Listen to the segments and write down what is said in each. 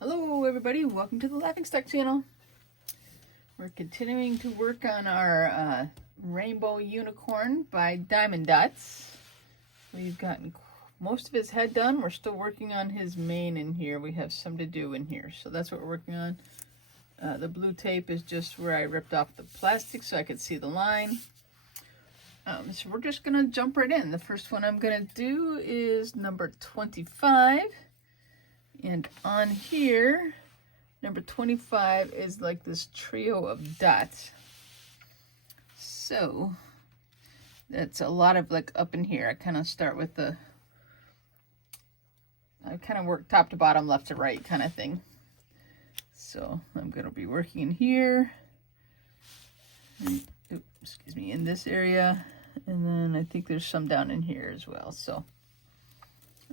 Hello everybody, welcome to the Laughing Stock channel. We're continuing to work on our Rainbow Unicorn by Diamond Dotz. We've gotten most of his head done. We're still working on his mane in here. We have some to do in here, so that's what we're working on. The blue tape is just where I ripped off the plastic so I could see the line. So we're just gonna jump right in. The first one I'm gonna do is number 25. And on here, number 25 is like this trio of dots. So that's a lot of like up in here. I kind of start with I kind of work top to bottom, left to right kind of thing. So I'm going to be working in here, excuse me, in this area. And then I think there's some down in here as well. So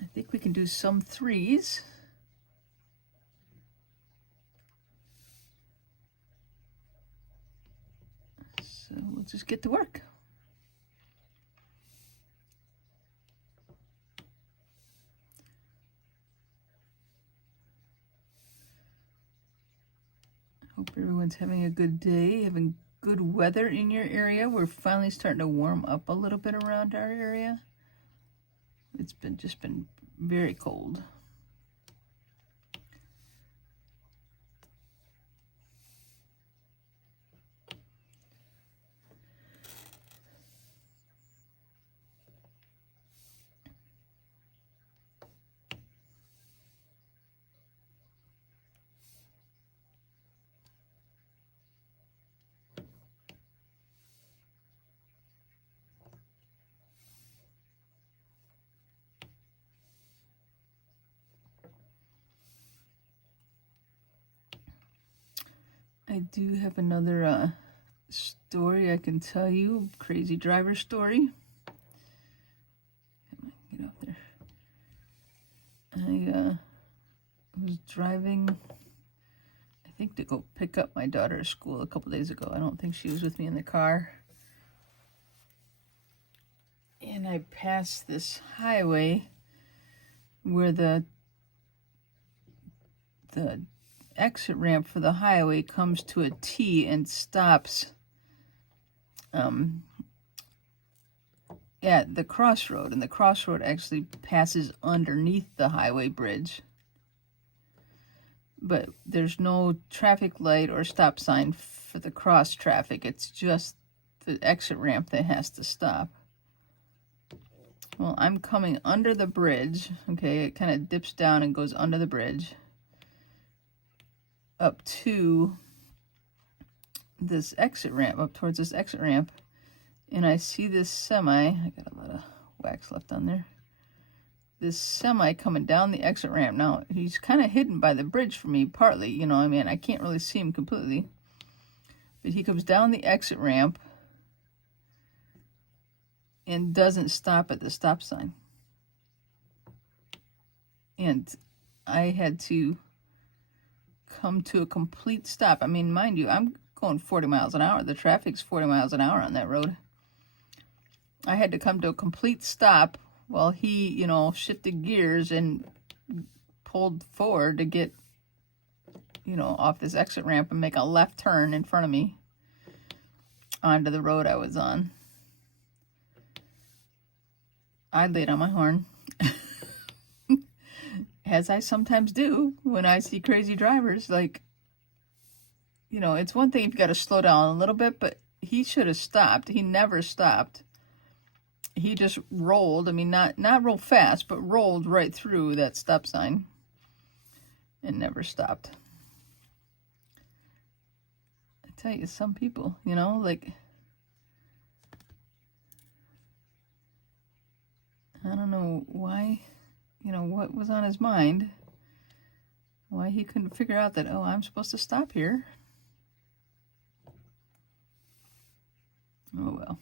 I think we can do some threes. So we'll just get to work. Hope everyone's having a good day, having good weather in your area. We're finally starting to warm up a little bit around our area. It's just been very cold. I do have another story I can tell you, crazy driver story. Come on, get up there. I was driving, I think, to go pick up my daughter at school a couple days ago. I don't think she was with me in the car. And I passed this highway where the exit ramp for the highway comes to a T and stops at the crossroad, and the crossroad actually passes underneath the highway bridge, but there's no traffic light or stop sign for the cross traffic. It's just the exit ramp that has to stop. Well, I'm coming under the bridge. Okay, it kind of dips down and goes under the bridge up to this exit ramp, up towards this exit ramp, and I see this semi. I got a lot of wax left on there. This semi coming down the exit ramp. Now, he's kind of hidden by the bridge for me, partly, you know, I mean, I can't really see him completely, but he comes down the exit ramp and doesn't stop at the stop sign. And I had to come to a complete stop. I mean, mind you, I'm going 40 miles an hour. The traffic's 40 miles an hour on that road. I had to come to a complete stop while he, you know, shifted gears and pulled forward to get, you know, off this exit ramp and make a left turn in front of me onto the road I was on. I laid on my horn, as I sometimes do when I see crazy drivers. Like, you know, it's one thing if you got to slow down a little bit, but he should have stopped. He never stopped. He just rolled. I mean, not real fast, but rolled right through that stop sign and never stopped. I tell you, some people, you know, like, I don't know why, you know, what was on his mind, why he couldn't figure out that, oh, I'm supposed to stop here. Oh, well.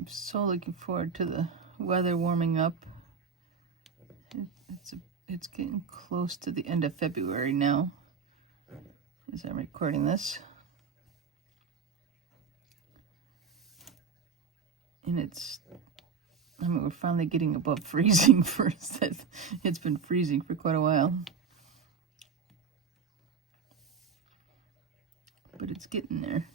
I'm so looking forward to the weather warming up. It's getting close to the end of February now as I'm recording this. And we're finally getting above freezing first. It's been freezing for quite a while. But it's getting there.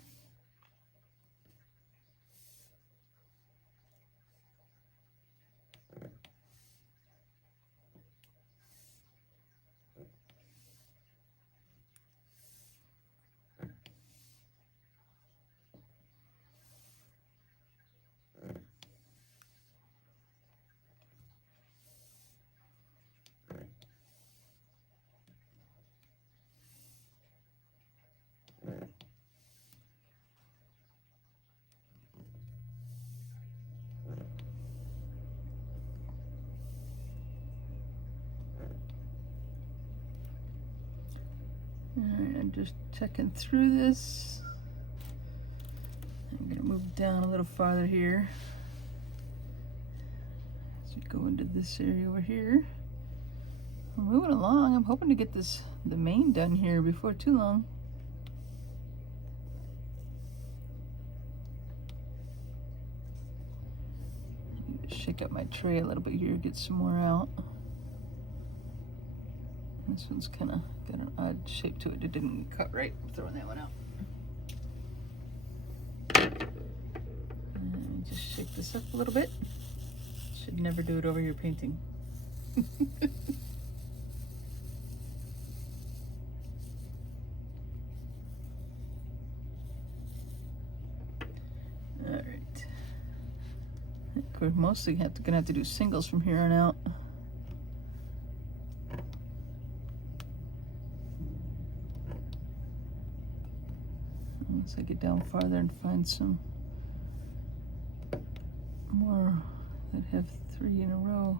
Alright, I'm just checking through this. I'm going to move down a little farther here. As we go into this area over here. We're moving along. I'm hoping to get the main done here before too long. Shake up my tray a little bit here, get some more out. This one's kind of got an odd shape to it. It didn't cut right. I'm throwing that one out. And just shake this up a little bit. Should never do it over your painting. Alright. We're mostly gonna have to do singles from here on out. Once I get down farther and find some more that have 3 in a row.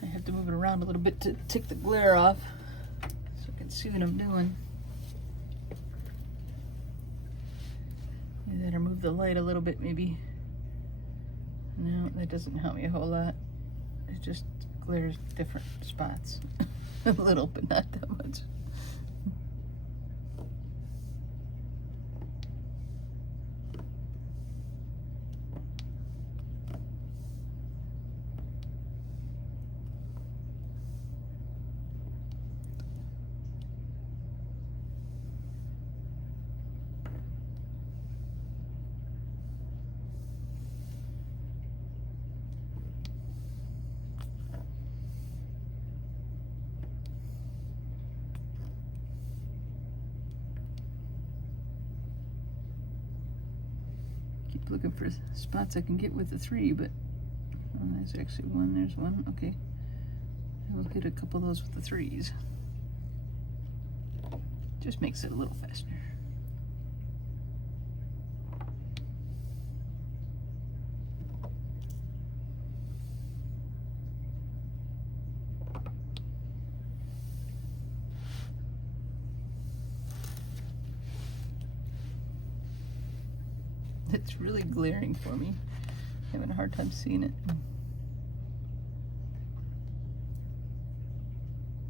I have to move it around a little bit to take the glare off so I can see what I'm doing. I better move the light a little bit maybe. No, that doesn't help me a whole lot. It just glares different spots. A little, but not that much. Keep looking for spots I can get with the 3, but there's actually one. There's one. Okay, I will get a couple of those with the 3s. Just makes it a little faster. It's really glaring for me. Having a hard time seeing it.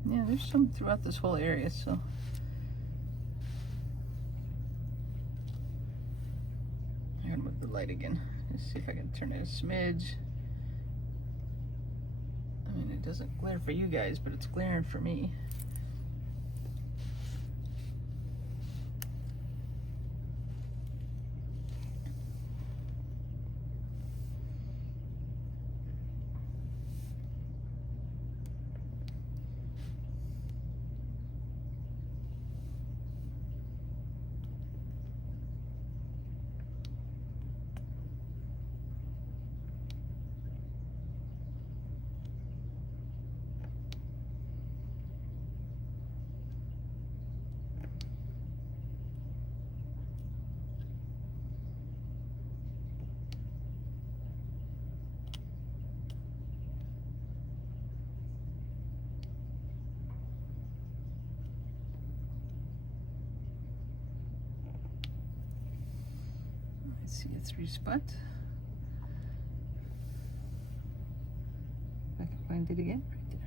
Yeah, there's some throughout this whole area, so. I'm gonna move the light again. Let's see if I can turn it a smidge. I mean, it doesn't glare for you guys, but it's glaring for me. see a 3 spot. If I can find it again, right there.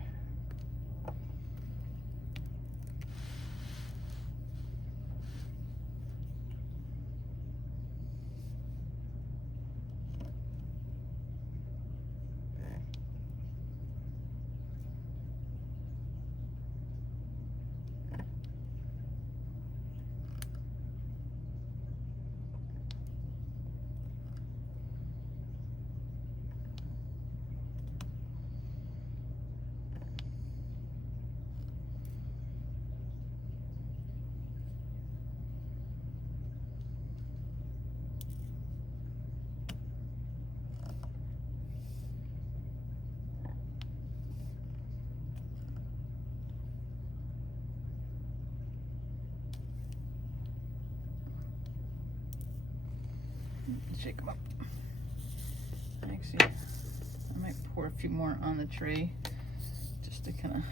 Shake them up. Actually, I might pour a few more on the tray just to kind of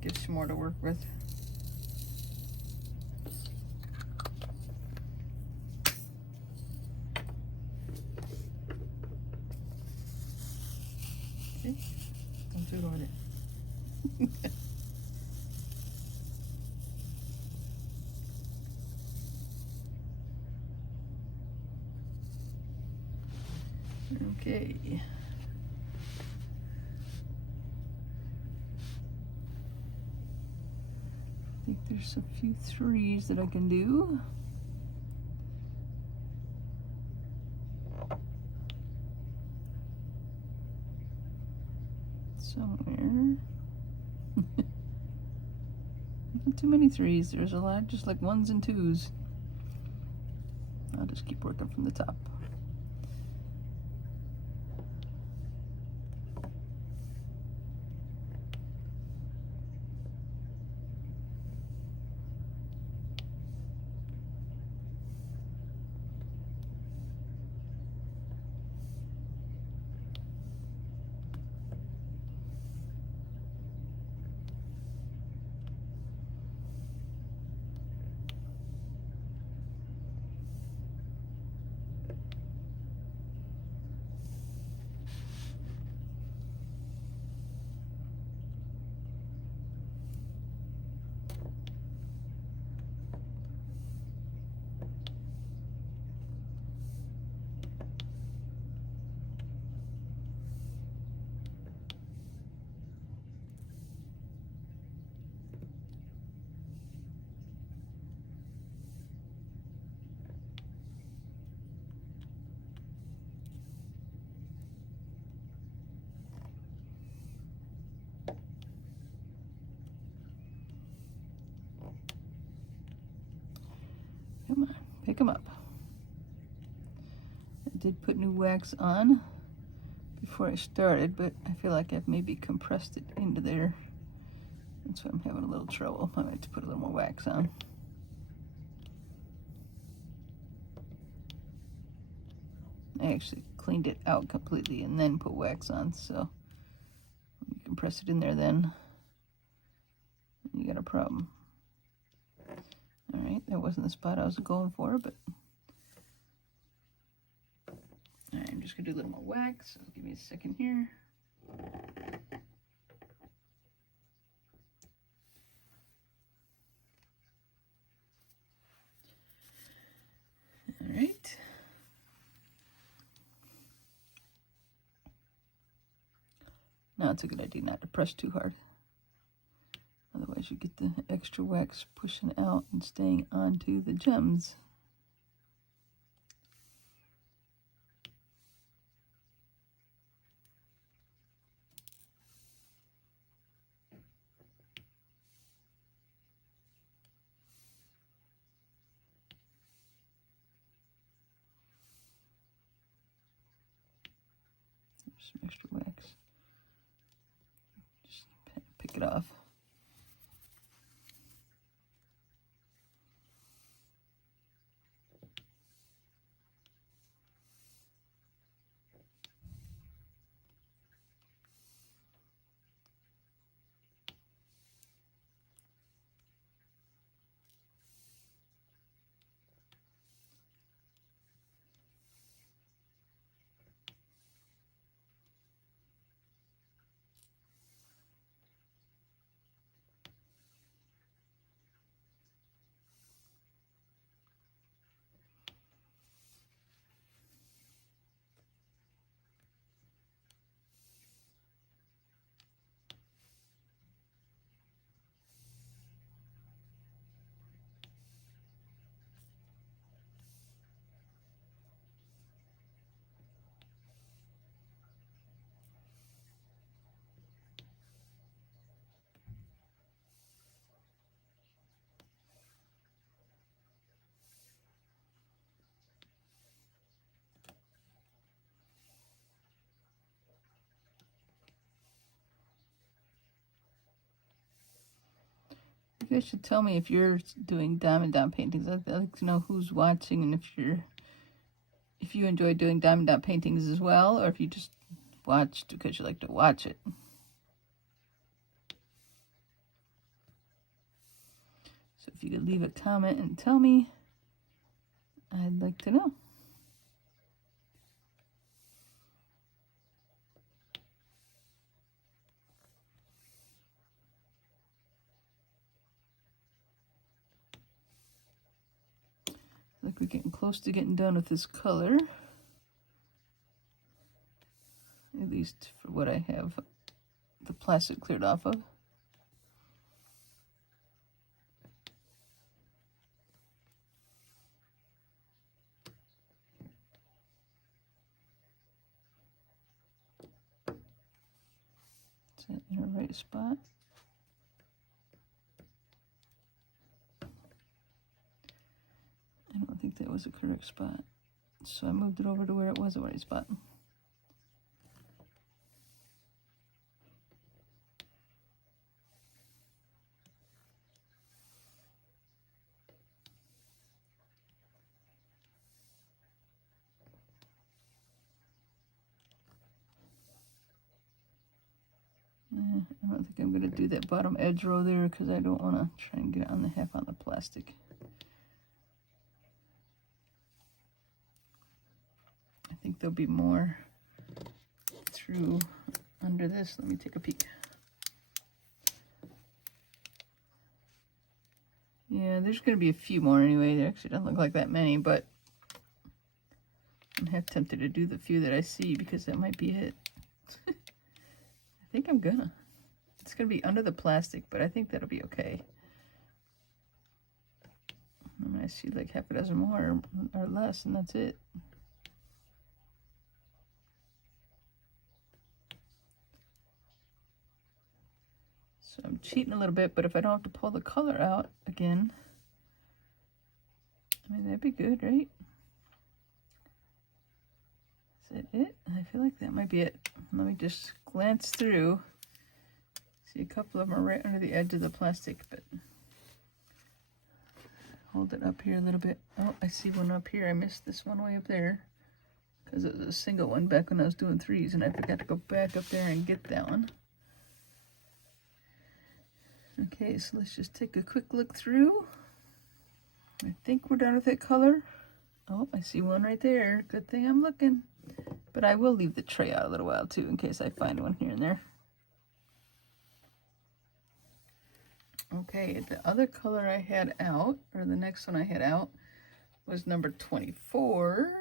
give some more to work with. See? Don't do it over there. Okay. I think there's a few 3s that I can do. Somewhere. Not too many 3s. There's a lot, just like 1s and 2s. I'll just keep working from the top. Come on, pick them up. I did put new wax on before I started, but I feel like I've maybe compressed it into there. That's why I'm having a little trouble. I might have to put a little more wax on. I actually cleaned it out completely and then put wax on, so you compress it in there then, you got a problem. Alright, that wasn't the spot I was going for, but alright, I'm just gonna do a little more wax, so give me a second here. Alright. Now it's a good idea not to press too hard. Otherwise you get the extra wax pushing out and staying onto the gems. There's some extra wax. Just pick it off. You guys should tell me if you're doing diamond dot paintings. I'd like to know who's watching and if you enjoy doing diamond dot paintings as well, or if you just watched because you like to watch it. So if you could leave a comment and tell me, I'd like to know. Like we're getting close to getting done with this color. At least for what I have the plastic cleared off of. Is that in the right spot? I don't think that was a correct spot. So I moved it over to where it was the right spot. I don't think I'm going to do that bottom edge row there because I don't want to try and get it on the half on the plastic. I think there'll be more through under this. Let me take a peek. Yeah, there's going to be a few more anyway. There actually doesn't look like that many, but I'm half tempted to do the few that I see because that might be it. I think I'm gonna. It's gonna be under the plastic, but I think that'll be okay. I'm gonna see like half a dozen more or less, and that's it. So I'm cheating a little bit, but if I don't have to pull the color out again, I mean, that'd be good, right? Is that it? I feel like that might be it. Let me just glance through. See, a couple of them are right under the edge of the plastic, but hold it up here a little bit. Oh, I see one up here. I missed this one way up there because it was a single one back when I was doing threes, and I forgot to go back up there and get that one. Okay, so let's just take a quick look through. I think we're done with that color. Oh, I see one right there. Good thing I'm looking. But I will leave the tray out a little while too in case I find one here and there. Okay, the other color I had out, or the next one I had out, was number 24.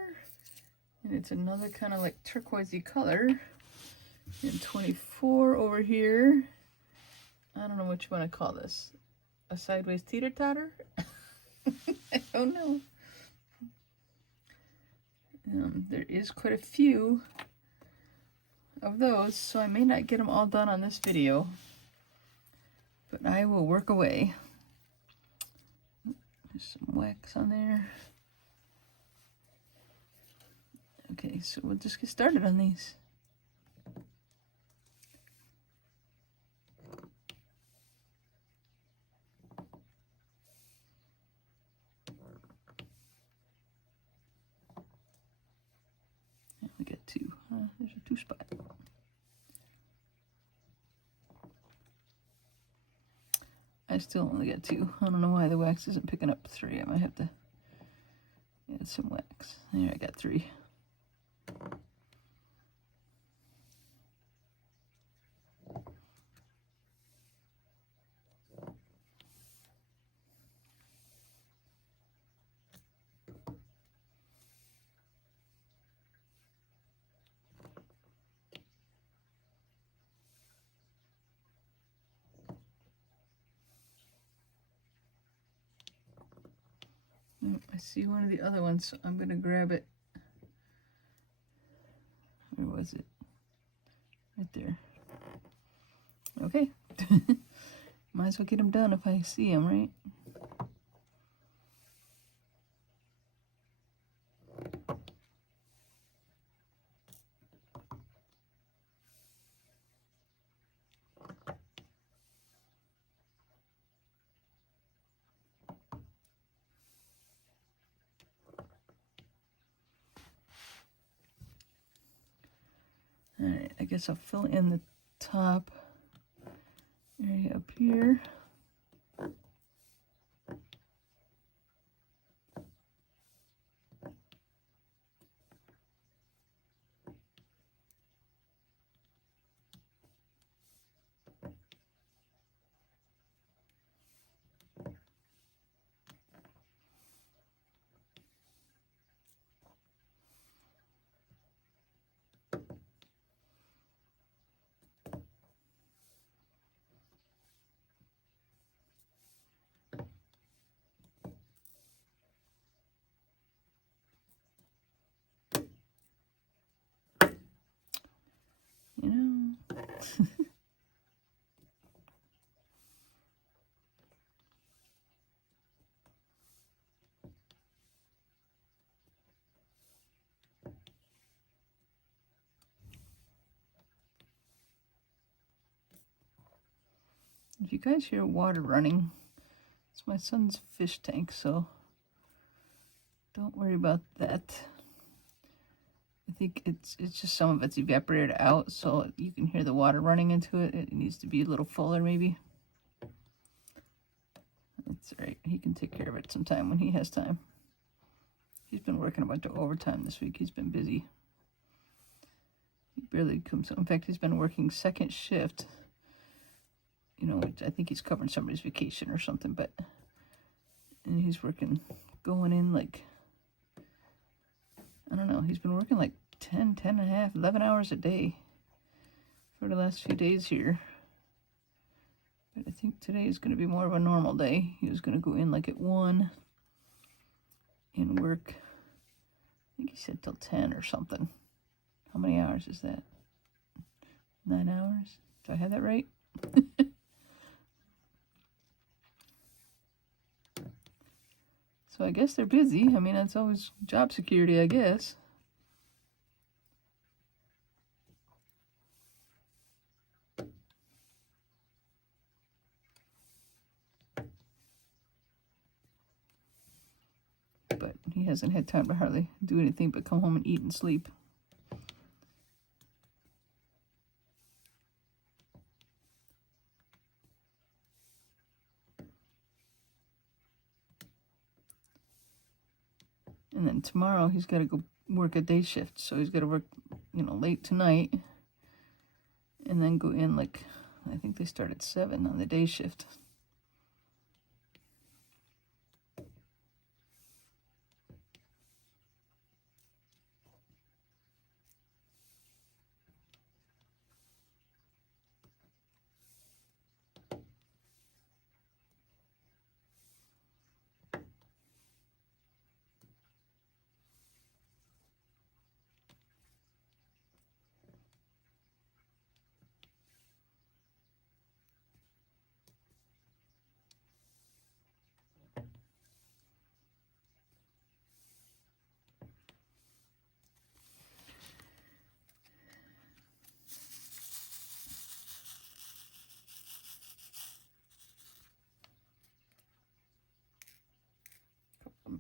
And it's another kind of like turquoisey color. And 24 over here, I don't know what you want to call this. A sideways teeter-totter? I don't know. There is quite a few of those, so I may not get them all done on this video, but I will work away. There's some wax on there. Okay, so we'll just get started on these. We got two. There's a two spot. I still only got two. I don't know why the wax isn't picking up three. I might have to add some wax. There, I got three. I see one of the other ones, so I'm going to grab it. Where was it? Right there. Okay. Might as well get them done if I see them, right? Alright, I guess I'll fill in the top area up here. You know. If you guys hear water running, it's my son's fish tank, so don't worry about that. I think it's just some of it's evaporated out, so you can hear the water running into it. It needs to be a little fuller, maybe. That's all right. He can take care of it sometime when he has time. He's been working a bunch of overtime this week. He's been busy. He barely comes. In fact, he's been working second shift. You know, which I think he's covering somebody's vacation or something, but and he's working, going in like, I don't know, he's been working like 10 and a half, 11 hours a day for the last few days here. But I think today is going to be more of a normal day. He was going to go in like at 1 and work, I think he said till 10 or something. How many hours is that? 9 hours? Do I have that right? So I guess they're busy. I mean, that's always job security, I guess. But he hasn't had time to hardly do anything but come home and eat and sleep. And then tomorrow he's got to go work a day shift. So he's got to work, you know, late tonight. And then go in like, I think they start at 7 on the day shift.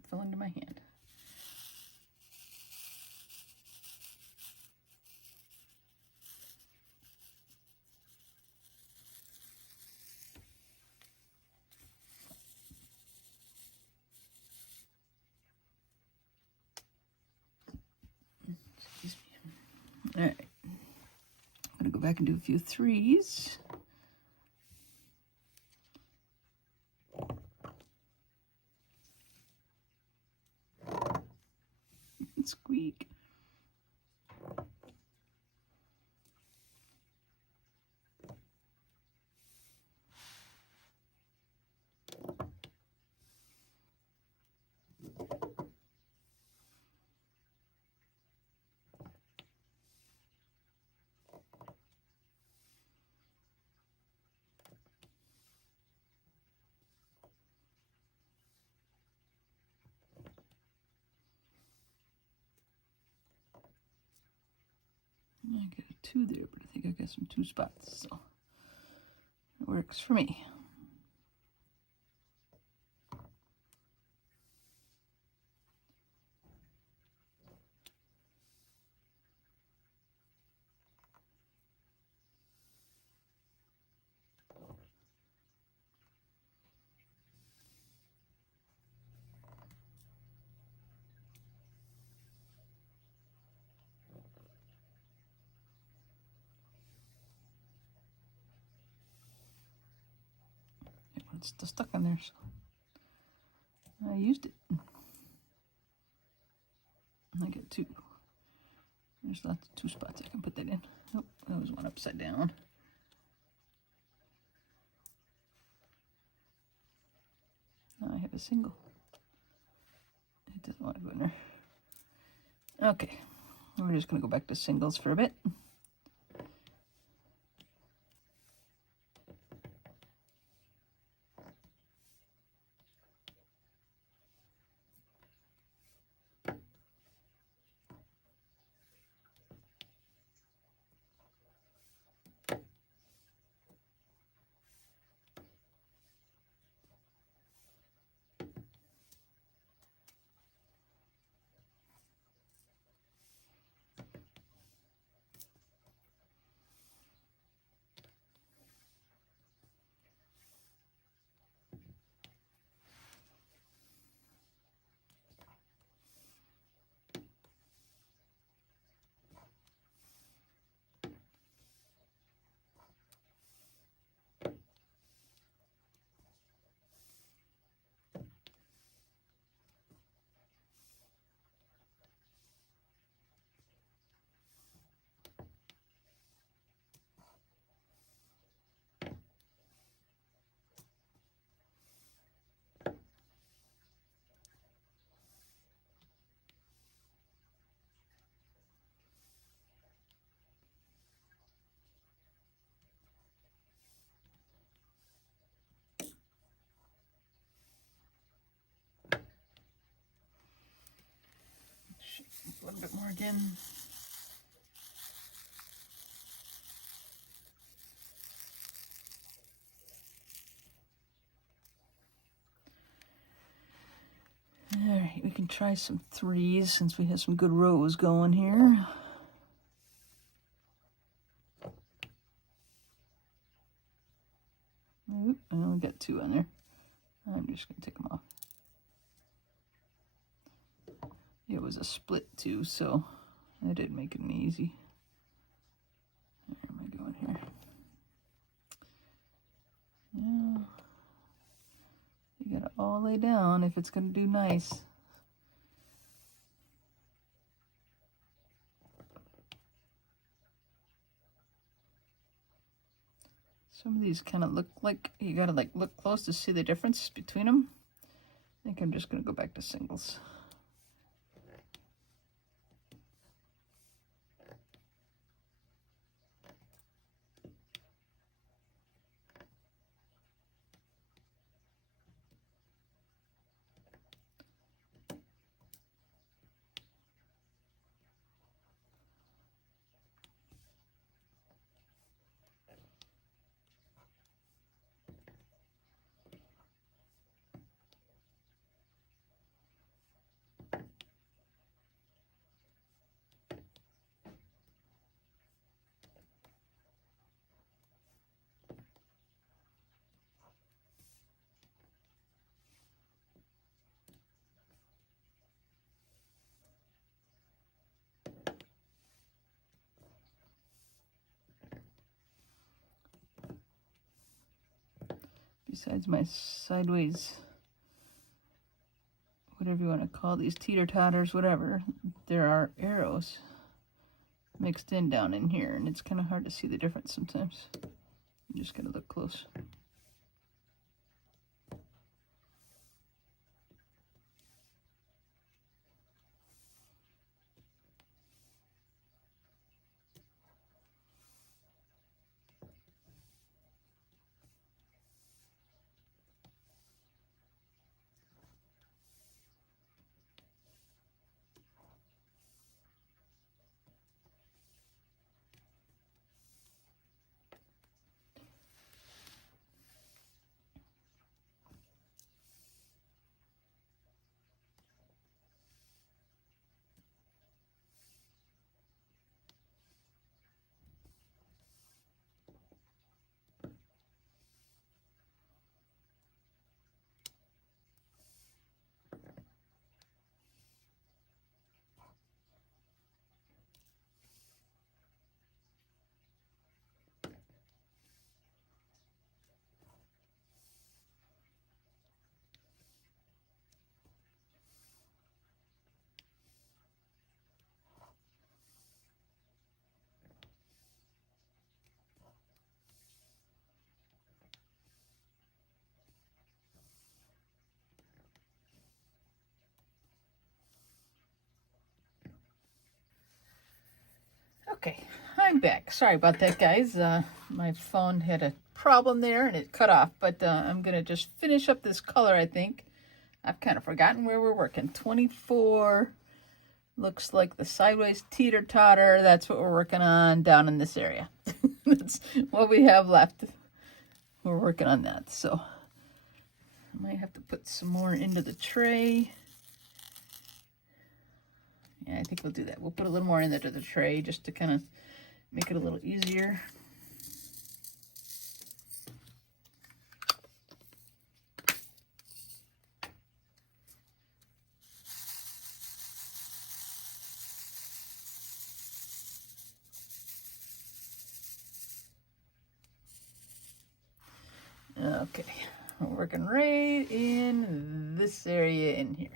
Fell into my hand. Excuse me. All right. I'm going to go back and do a few 3s. Squeak. I got a 2 there, but I think I got some 2 spots, so it works for me. it's still stuck on there, so I used it. I get two. There's lots of 2 spots I can put that in. Nope, that was one upside down. Now I have a single. It doesn't want to go in there. Okay, we're just going to go back to singles for a bit. A little bit more again. Alright, we can try some 3s since we have some good rows going here. Oop, I only got 2 on there. I'm just going to take them off. It was a split too, so that didn't make it easy. Where am I going here? Yeah. You gotta all lay down if it's gonna do nice. Some of these kind of look like you gotta like look close to see the difference between them. I think I'm just gonna go back to singles. Besides my sideways, whatever you want to call these, teeter-totters, whatever, there are arrows mixed in down in here, and it's kind of hard to see the difference sometimes. You just gotta look close. Okay, I'm back. Sorry about that, guys. My phone had a problem there and it cut off, but I'm going to just finish up this color, I think. I've kind of forgotten where we're working. 24 looks like the sideways teeter-totter. That's what we're working on down in this area. That's what we have left. We're working on that, so I might have to put some more into the tray. Yeah, I think we'll do that. We'll put a little more in there to the tray just to kind of make it a little easier. Okay, we're working right in this area in here.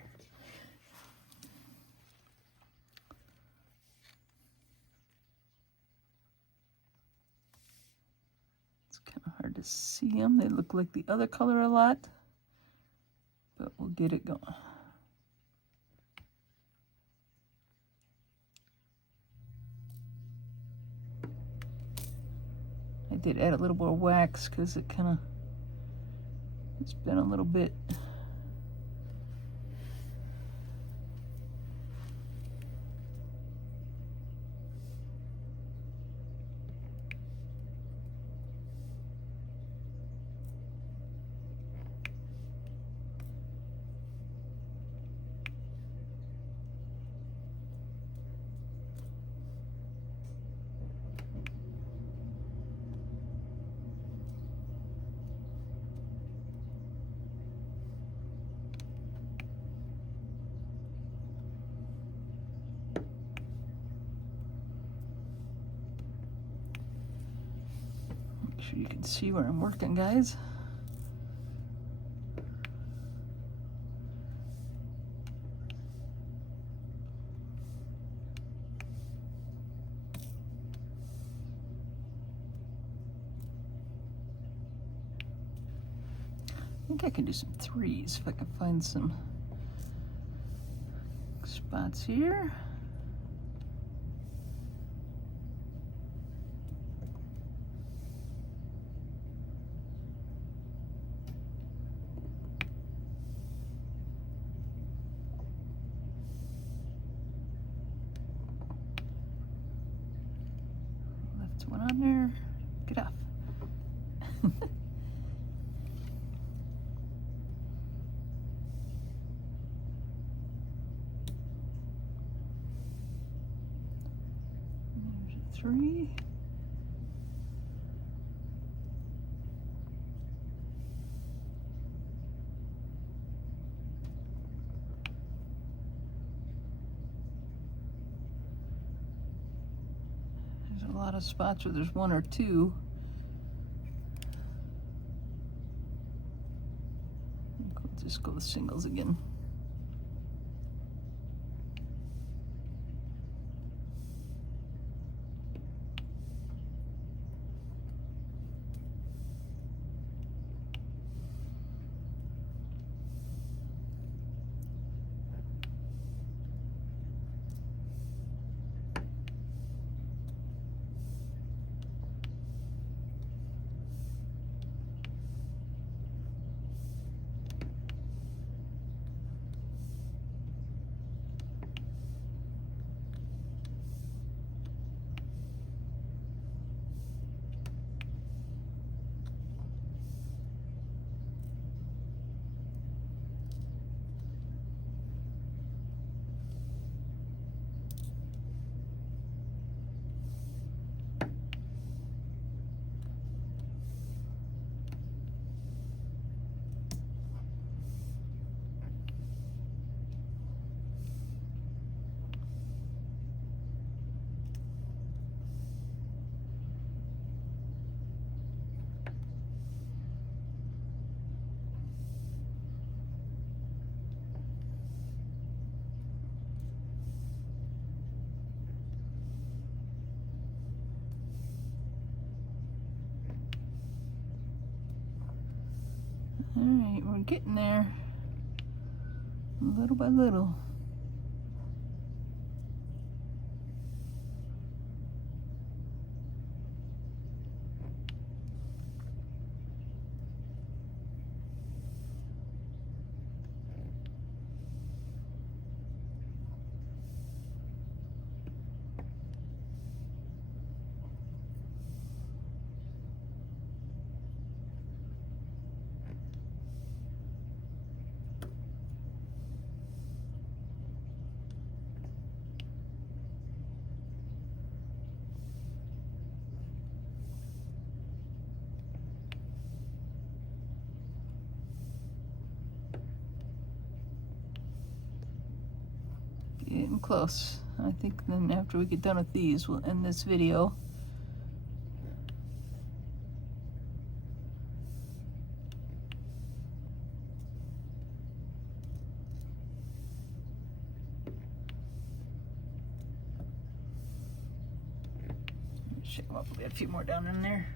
Hard to see them. They look like the other color a lot, but we'll get it going. I did add a little more wax because it's been a little bit. Make sure you can see where I'm working, guys. I think I can do some threes if I can find some spots here. Left one on there. Get off. There's a 3. There's a lot of spots where there's 1 or 2. We'll just go with singles again. All right, we're getting there, little by little. close. I think then after we get done with these, we'll end this video. Shake them up a bit, a few more down in there.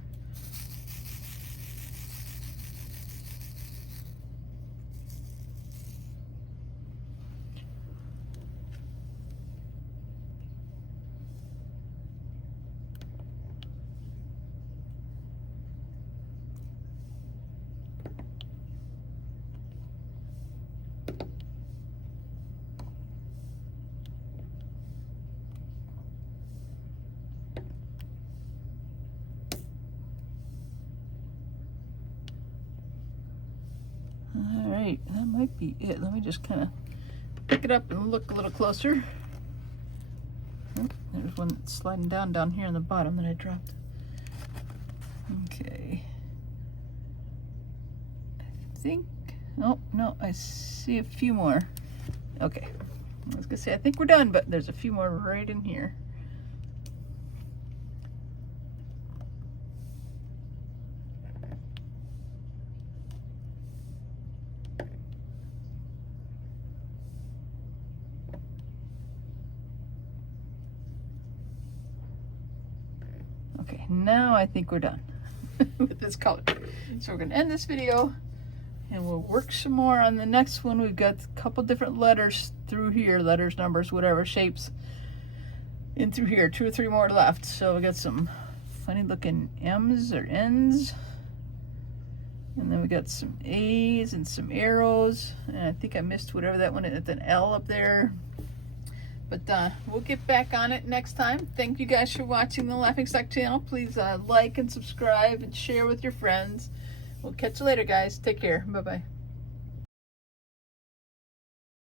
All right, that might be it. Let me just kind of pick it up and look a little closer. Oh, there's one that's sliding down here on the bottom that I dropped. Okay. I think, oh, no, I see a few more. Okay, I was gonna say, I think we're done, but there's a few more right in here. Okay, now I think we're done with this color. So we're gonna end this video and we'll work some more on the next one. We've got a couple different letters through here, letters, numbers, whatever, shapes in through here, 2 or 3 more left. So we got some funny looking M's or N's. And then we got some A's and some arrows. And I think I missed whatever that one is, it's an L up there. But we'll get back on it next time. Thank you guys for watching the Laughing Stock channel. Please like and subscribe and share with your friends. We'll catch you later, guys. Take care. Bye-bye.